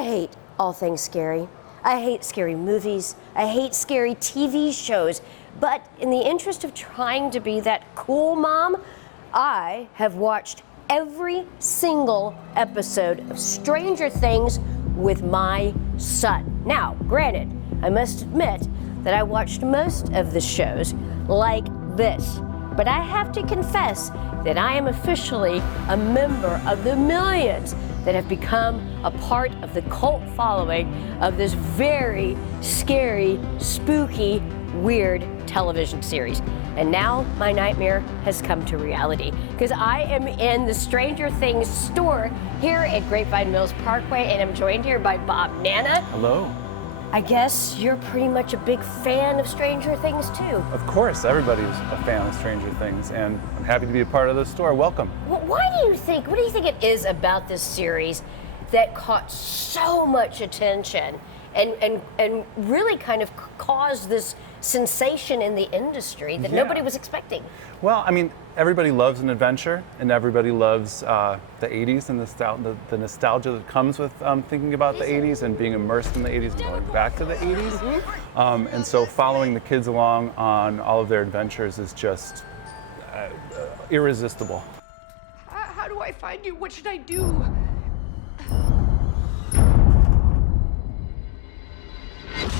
I hate all things scary. I hate scary movies. I hate scary TV shows. But in the interest of trying to be that cool mom, I have watched every single episode of Stranger Things with my son. Now, granted, I must admit that I watched most of the shows like this. But I have to confess that I am officially a member of the millions that have become a part of the cult following of this very scary, spooky, weird television series. And now my nightmare has come to reality because I am in the Stranger Things store here at Grapevine Mills Parkway, and I'm joined here by Bob Nana. Hello. I guess you're pretty much a big fan of Stranger Things too. Of course, everybody's a fan of Stranger Things, and I'm happy to be a part of the store. Welcome. Well, what do you think it is about this series that caught so much attention and really kind of caused this sensation in the industry that nobody was expecting? Well, I mean, everybody loves an adventure, and everybody loves the 80s and the nostalgia that comes with thinking about the 80s and being immersed in the 80s and going back to the 80s. And so following the kids along on all of their adventures is just irresistible. How do I find you? What should I do?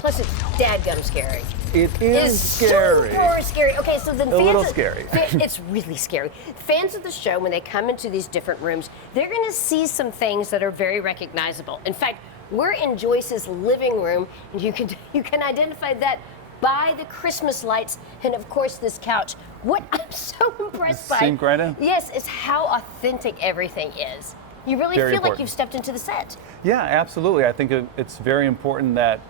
Plus, it's dadgum scary. It is It's scary. super scary. Okay, so then A little scary. It's really scary. Fans of the show, when they come into these different rooms, they're going to see some things that are very recognizable. In fact, we're in Joyce's living room, and you can identify that by the Christmas lights and, of course, this couch. What I'm so impressed by, Sink right in. yes, is how authentic everything is. You really Very feel like important. you've stepped into the set. Yeah, absolutely. I think it's very important that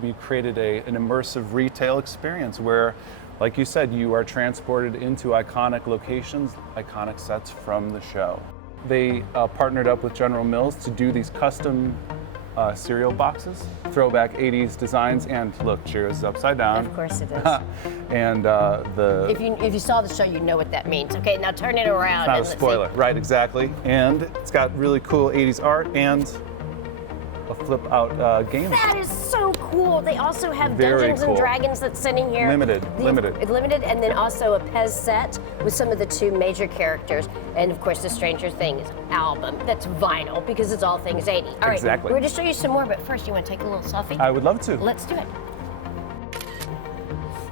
we created an immersive retail experience where, like you said, you are transported into iconic locations, iconic sets from the show. They partnered up with General Mills to do these custom cereal boxes, throwback 80s designs, and look, Cheerios is upside down. Of course it is. And If you saw the show, you know what that means. Okay, now turn it around. It's not a and let's see. spoiler, right? Exactly. And it's got really cool 80s art and a flip out game. That is so cool. They also have Very Dungeons and cool. Dragons that's sitting here. Limited, And then also a Pez set with some of the two major characters. And of course, the Stranger Things album that's vinyl because it's all things 80. All right, Exactly. we're going to show you some more, but first you want to take a little selfie? I would love to. Let's do it.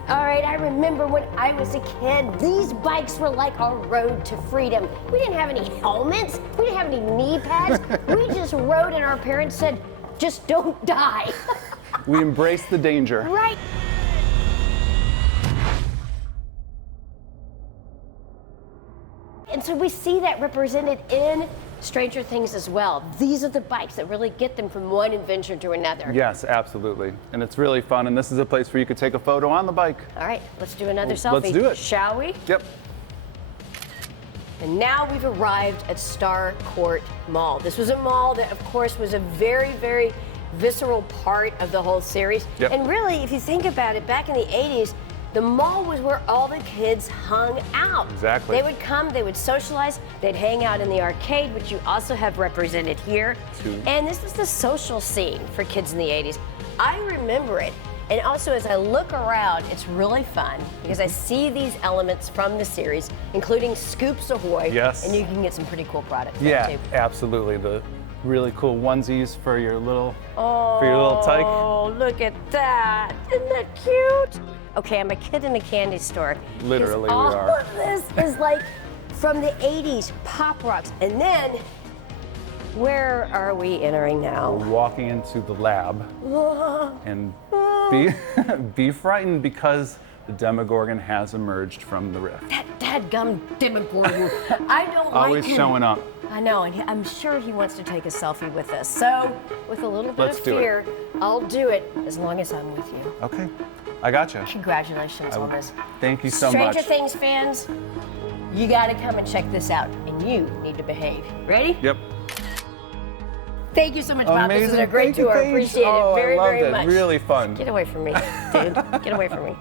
All right, I remember when I was a kid, these bikes were like our road to freedom. We didn't have any helmets. We didn't have any knee pads. We just rode and our parents said, just don't die. We embrace the danger. Right. And so we see that represented in Stranger Things as well. These are the bikes that really get them from one adventure to another. Yes, absolutely. And it's really fun. And this is a place where you could take a photo on the bike. All right, let's do another Well, selfie. let's do it. Shall we? Yep. And now we've arrived at Star Court Mall. This was a mall that, of course, was a very, very visceral part of the whole series. Yep. And really, if you think about it, back in the 80s, the mall was where all the kids hung out. Exactly. They would come, they would socialize, they'd hang out in the arcade, which you also have represented here. Too. And this was the social scene for kids in the 80s. I remember it. And also, as I look around, it's really fun because I see these elements from the series, including Scoops Ahoy. Yes. And you can get some pretty cool products Yeah, there, too. absolutely. The really cool onesies for your little tyke. Oh, look at that. Isn't that cute? Okay, I'm a kid in a candy store. 'Cause Literally, we all are. of this is like from the 80s, pop rocks. And then, where are we entering now? We're walking into the lab and be frightened because the Demogorgon has emerged from the rift. That dadgum Demogorgon. I don't like Always him. showing up. I know, and I'm sure he wants to take a selfie with us. So, with a little bit Let's of do it. fear, I'll do it as long as I'm with you. Okay, I gotcha. Congratulations on this. Thank you so Stranger much. Things fans, you gotta come and check this out, and you need to behave. Ready? Yep. Thank you so much, Bob. Amazing. This was a great Thank you, tour. Paige. Appreciate Oh, it very, I loved very it. much. Really fun. Get away from me, dude. Get away from me.